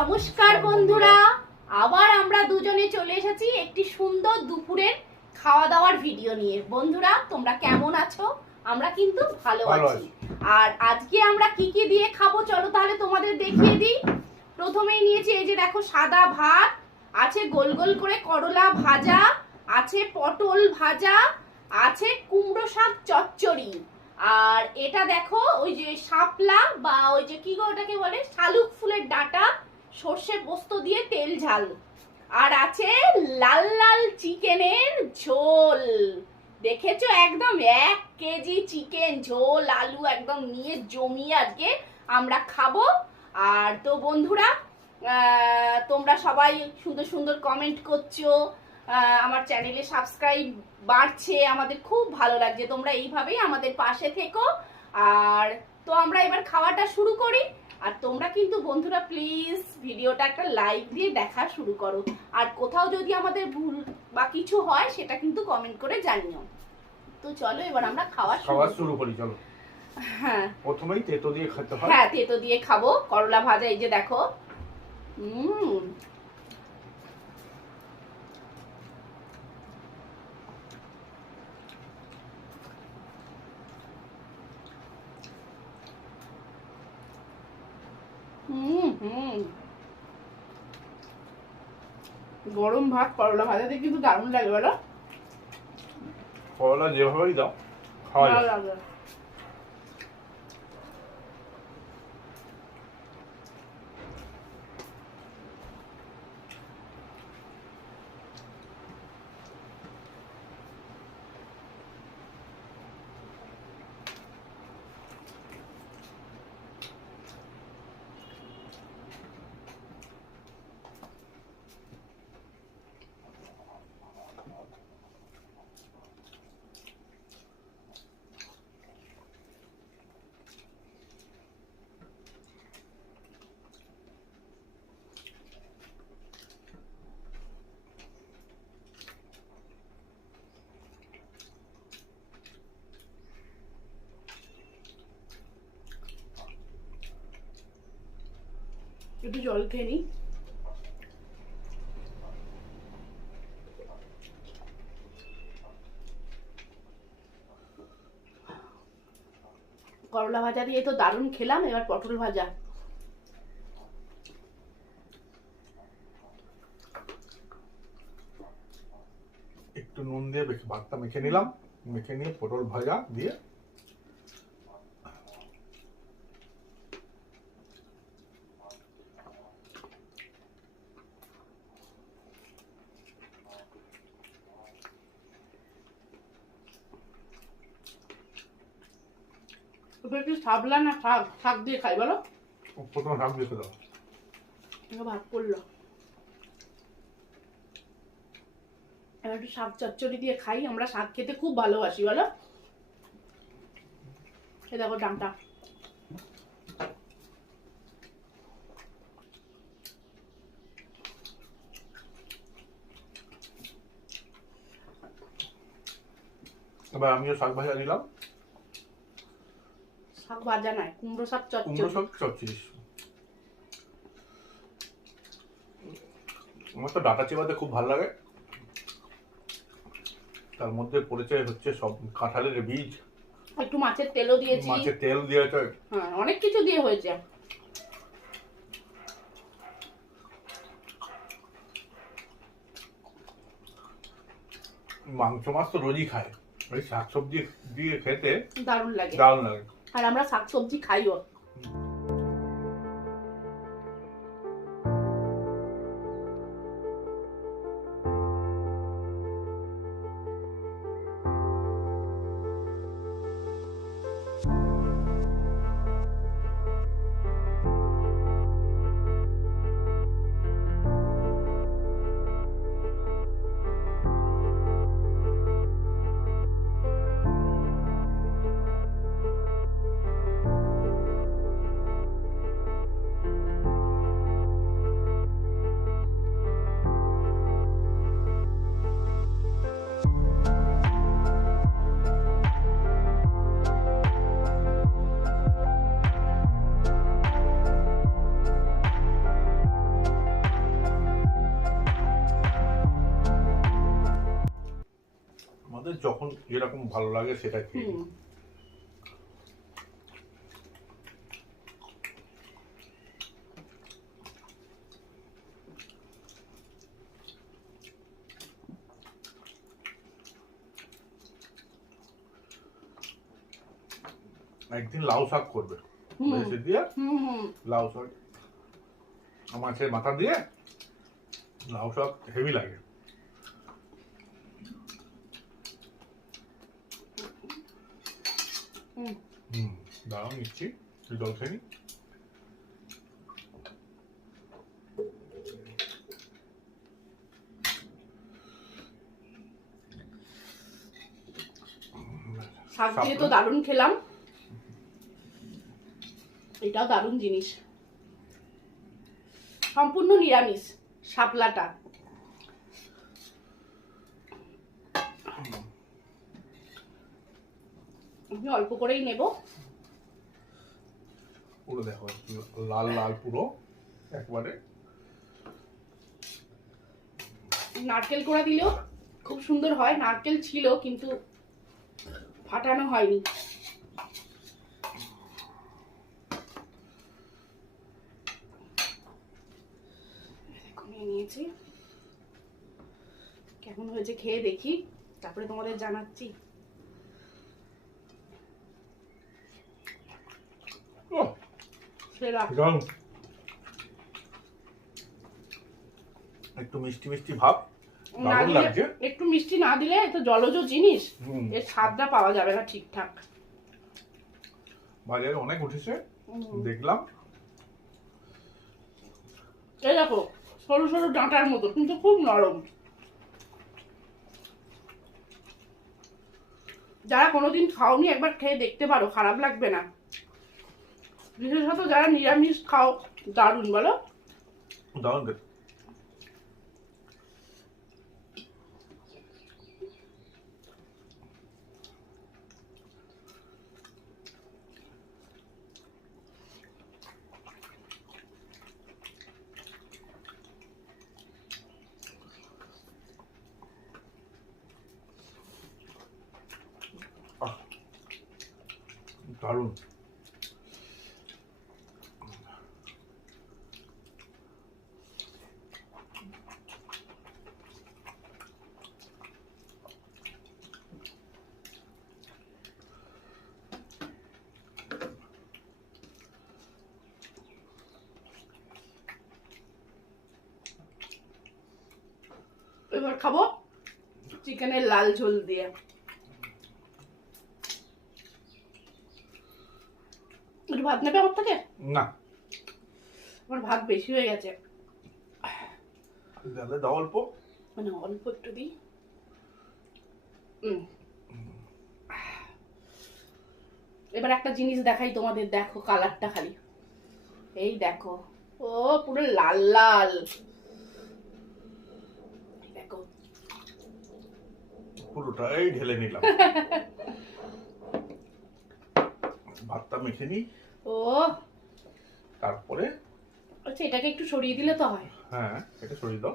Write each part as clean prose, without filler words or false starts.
নমস্কার বন্ধুরা, আবার আমরা দুজনে চলে এসেছি একটি সুন্দর দুপুরের খাওয়া দাওয়ার ভিডিও নিয়ে। বন্ধুরা, তোমরা কেমন আছো? আমরা কিন্তু ভালো আছি। আর আজকে আমরা কি কি দিয়ে খাবো চলো তাহলে তোমাদের দেখিয়ে দিই। প্রথমেই নিয়েছি এই যে দেখো সাদা ভাত, আছে গোল গোল করে করলা ভাজা, আছে পটল ভাজা, আছে কুমড়ো শাক চচ্চড়ি, আর এটা দেখো ওই যে শাপলা বা ওই যে কি গো ওটাকে বলে শালুক ফুলের ডাঁটা সর্ষে পোস্ত দিয়ে তেল ঝাল, আর আছে লাল লাল চিকেনের ঝোল। দেখেছো, একদম 1 কেজি চিকেন ঝোল আলু একদম নিয়ে জমিয়ে আজকে আমরা খাবো। আর তো বন্ধুরা, তোমরা সবাই সুন্দর সুন্দর কমেন্ট করছো, আমার চ্যানেলে সাবস্ক্রাইব বাড়ছে, আমাদের খুব ভালো লাগছে। তোমরা এইভাবেই আমাদের পাশে থেকো। আর তো আমরা এবার খাওয়াটা শুরু করি। আর তোমরা কিন্তু বন্ধুরা প্লিজ ভিডিওটা একটা লাইক দিয়ে দেখা শুরু করো, আর কোথাও যদি আমাদের ভুল বা কিছু হয় সেটা কিন্তু কমেন্ট করে জানিও। তো চলো এবার আমরা খাওয়া শুরু করি। চলো, হ্যাঁ প্রথমেই তেতো দিয়ে খেতে হয়। হ্যাঁ, তেতো দিয়ে খাবো। করলা ভাজা এই যে দেখো। গরম ভাত করলা ভাজাতে কিন্তু দারুণ লাগে বলো। করলা যেভাবেই দাও খাওয়া যায়। একটু জল খেয়ে নি। করলা ভাজা দিয়ে তো দারুণ খেলাম, এবার পটল ভাজা। একটু নুন দিয়ে ভাতটা মেখে নিলাম, মেখে নিয়ে পটল ভাজা দিয়ে ওটা কি শাপলা না শাক? শাক দিয়ে খাই বলো। প্রথমে শাক দিয়ে দাও। ভাত করলো, এবার একটু শাক চচ্চড়ি দিয়ে খাই। আমরা শাক খেতে খুব ভালোবাসি বলো। এ দেখো ডামটা। এবার আমিও শাক ভাজা দিলাম। শাক ভাজা নয়, কুমড়ো শাক চচ্চড়ি। কুমড়ো শাক চচ্চড়ি। আমার তো ডাঁটা চিবাতে খুব ভালো লাগে। তার মধ্যে পড়েছে হচ্ছে সব কাঁঠালের বীজ, একটু মাছের তেলও দিয়েছি। মাছের তেল দিয়েছে, হ্যাঁ অনেক কিছু দিয়ে হয়েছে। মাংস মাছ তো রোজই খায়, ওই শাকসবজি দিয়ে খেতে দারুণ লাগে। দারুণ লাগে। আর আমরা শাকসবজি খাইও। আমাদের যখন যেরকম ভালো লাগে সেটা খেয়ে নিই। একদিন লাউ শাক করবে বেশি দিয়ে লাউ শাক মাছের মাথা দিয়ে লাউ শাক হেভি লাগে। দাঁড়াও নিচ্ছি জল খেয়ে নিই। শাক দিয়ে তো দারুণ খেলাম, এটাও দারুণ জিনিস, সম্পূর্ণ নিরামিষ শাপলাটা। আমি অল্প করেই নেব। পুরো দেখো লাল লাল পুরো একবারে। নারকেল কোড়া দিলেও খুব সুন্দর হয়, নারকেল ছিল কিন্তু ফাটানো হয়নি। নিয়েছি, কেমন হয়েছে খেয়ে দেখি, তারপরে তোমাদের জানাচ্ছি। একটু মিষ্টি মিষ্টি ভাব দারুণ লাগছে। একটু মিষ্টি না দিলে তো জলজ জিনিস, এর স্বাদটা পাওয়া যাবে না ঠিকঠাক। বাজারে অনেক উঠেছে দেখলাম। এই দেখো সরু সরু ডাঁটার মতো, কিন্তু খুব নরম। যারা কোনোদিন খাওনি একবার খেয়ে দেখতে পারো, খারাপ লাগবে না। বিশেষত যারা নিরামিষ খাও, দারুণ বলো। দারুণ। দারুণ। এবার খাবো চিকেনের লাল ঝোল দিয়ে। একটু ভাত নেবে আমার থেকে? না, আমার ভাত বেশি হয়ে গেছে। দাও অল্প, মানে অল্প একটু দিই। এবার একটা জিনিস দেখাই তোমাদের, দেখো কালারটা খালি, এই দেখো, ও পুরো লাল লাল, দেখো পুরোটাই ঢেলে নিলাম। ভাতটা মেখে নিই। ও তারপরে আচ্ছা, এটাকে একটু সরিয়ে দিলে তো হয়। হ্যাঁ, এটা সরিয়ে দাও।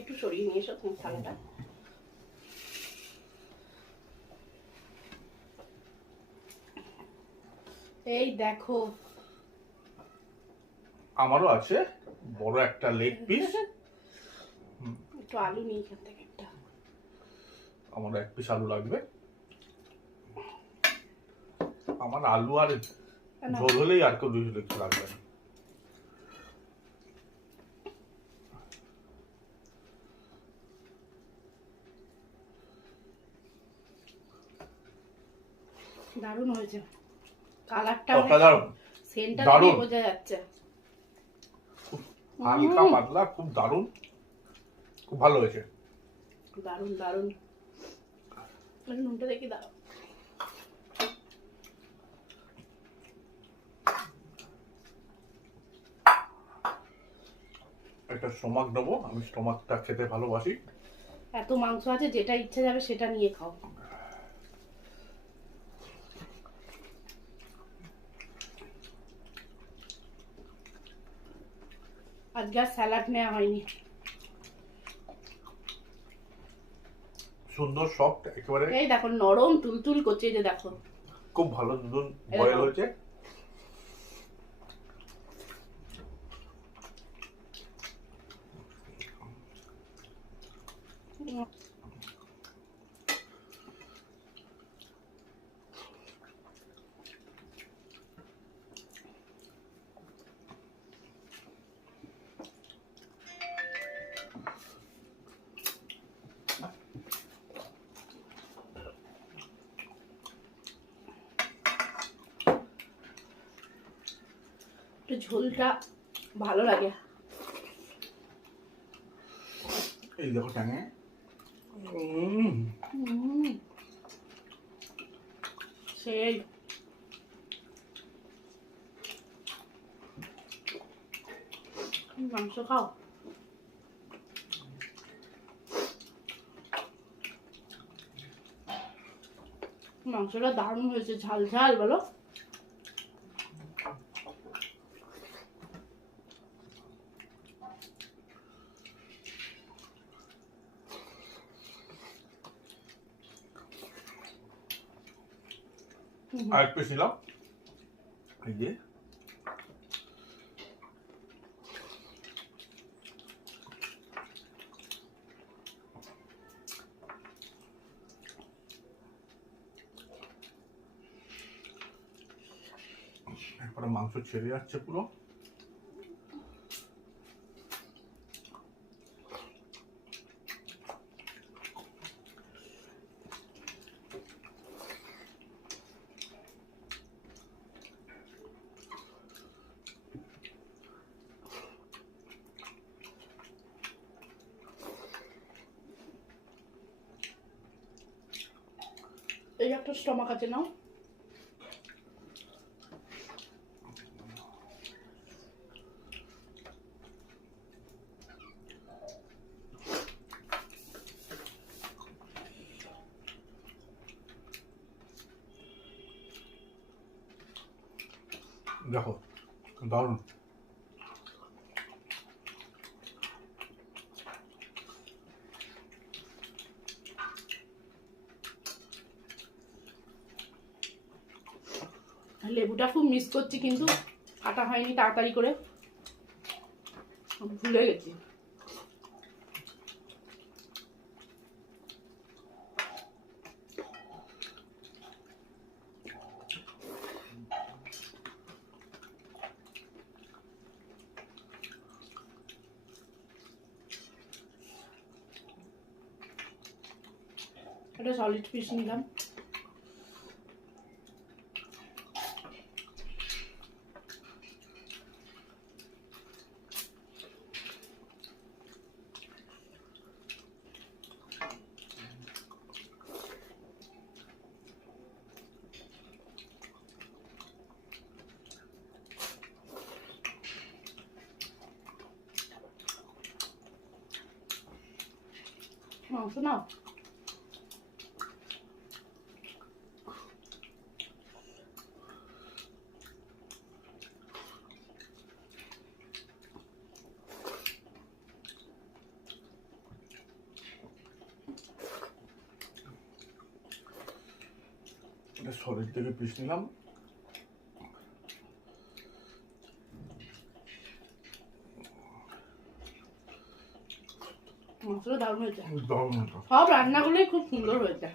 একটু সরিয়ে নিয়ে এসো তোমার থালাটা। এই দেখো, আমারও আছে বড় একটা লেগ পিস। একটু আলু নিই এখান থেকে একটা। আমার এক পিস আলু লাগবে। আমার আলু আর ঝোল হলেই আর কেউ কিছু লাগবে না। দারুণ হয়েছে, কালারটা দারুণ, সেন্টটা দারুণ বোঝা যাচ্ছে। হালকা পাতলা, খুব দারুণ, খুব ভালো হয়েছে। দারুণ দারুণ। নুনটা দেখি দাও। একটা স্টোমাক নেবো, আমি স্টোমাকটা খেতে ভালোবাসি। এত মাংস আছে, যেটা ইচ্ছা যাবে সেটা নিয়ে খাও। আজকে আর স্যালাড নেওয়া হয়নি। সুন্দর সফট একেবারে, এই দেখো নরম তুলতুল করছে, এই যে দেখো খুব ভালো দুধ বয়েল হয়েছে। একটু ঝোলটা ভালো লাগে। এই দেখো ট্যাঙে সেই মাংস খাও। মাংসটা দারুণ হয়েছে, ঝাল ঝাল বলো। আর একটু ছিলাম এই যে একবারে মাংস ছেড়ে যাচ্ছে পুরো। এই একটা স্টমাক আছে, নাও। দেখো দারুণ। লেবুটা খুব মিস করছি, কিন্তু কাটা হয়নি তাড়াতাড়ি করে, ভুলে গেছি। একটা সলিড পিস নিলাম। মাংস নাও। সলিড থেকে পিস নিলাম। মাংসটা দারুণ হয়েছে, দারুণ সব রান্নাগুলোই খুব সুন্দর হয়েছে।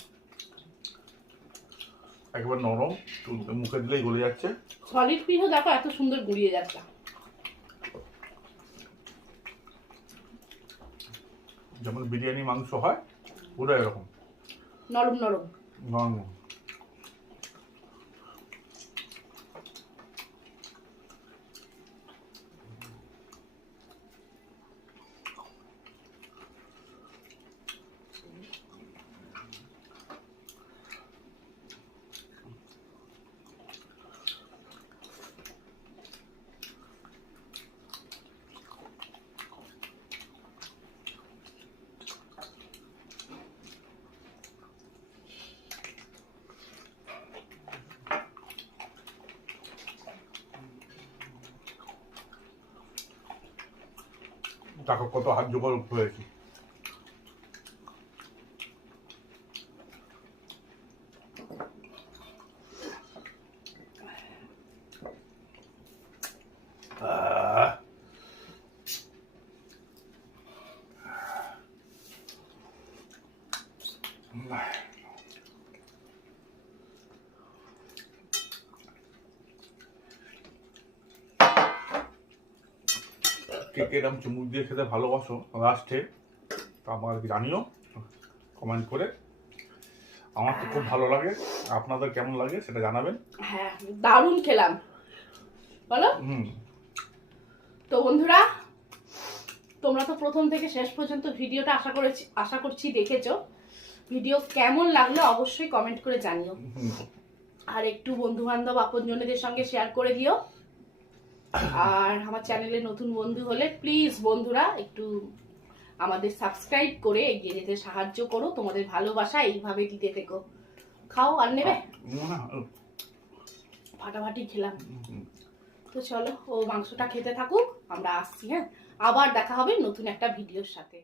একেবারে নরম, মুখে দিলেই গলে যাচ্ছে। সলিড পিসও দেখো এত সুন্দর গুড়িয়ে যাচ্ছে। যেমন বিরিয়ানি মাংস হয় পুরো এরকম নরম নরম। নরম। তাকে কত হাত জোগাড় হয়েছি। কে কে এরকম চুমুক দিয়ে খেতে ভালোবাসো লাস্টে তা আমাকে জানিও কমেন্ট করে। আমার তো খুব ভালো লাগে, আপনাদের কেমন লাগে সেটা জানাবেন। হ্যাঁ, দারুণ খেলাম বলো। তো বন্ধুরা, তোমরা তো প্রথম থেকে শেষ পর্যন্ত ভিডিওটা আশা করছি দেখেছো। ভিডিও কেমন লাগলো অবশ্যই কমেন্ট করে জানিও। আর একটু বন্ধু বান্ধব আপনজনদের সঙ্গে শেয়ার করে দিও। আর আমার চ্যানেলে নতুন বন্ধু হলে প্লিজ বন্ধুরা একটু আমাদের সাবস্ক্রাইব করে এগিয়ে যেতে সাহায্য করো। তোমাদের ভালোবাসা এইভাবে দিতে থেকো। খাও আর নেবে, ফাটাফাটি খেলাম। তো চলো, ও মাংসটা খেতে থাকুক, আমরা আসছি। হ্যাঁ, আবার দেখা হবে নতুন একটা ভিডিওর সাথে।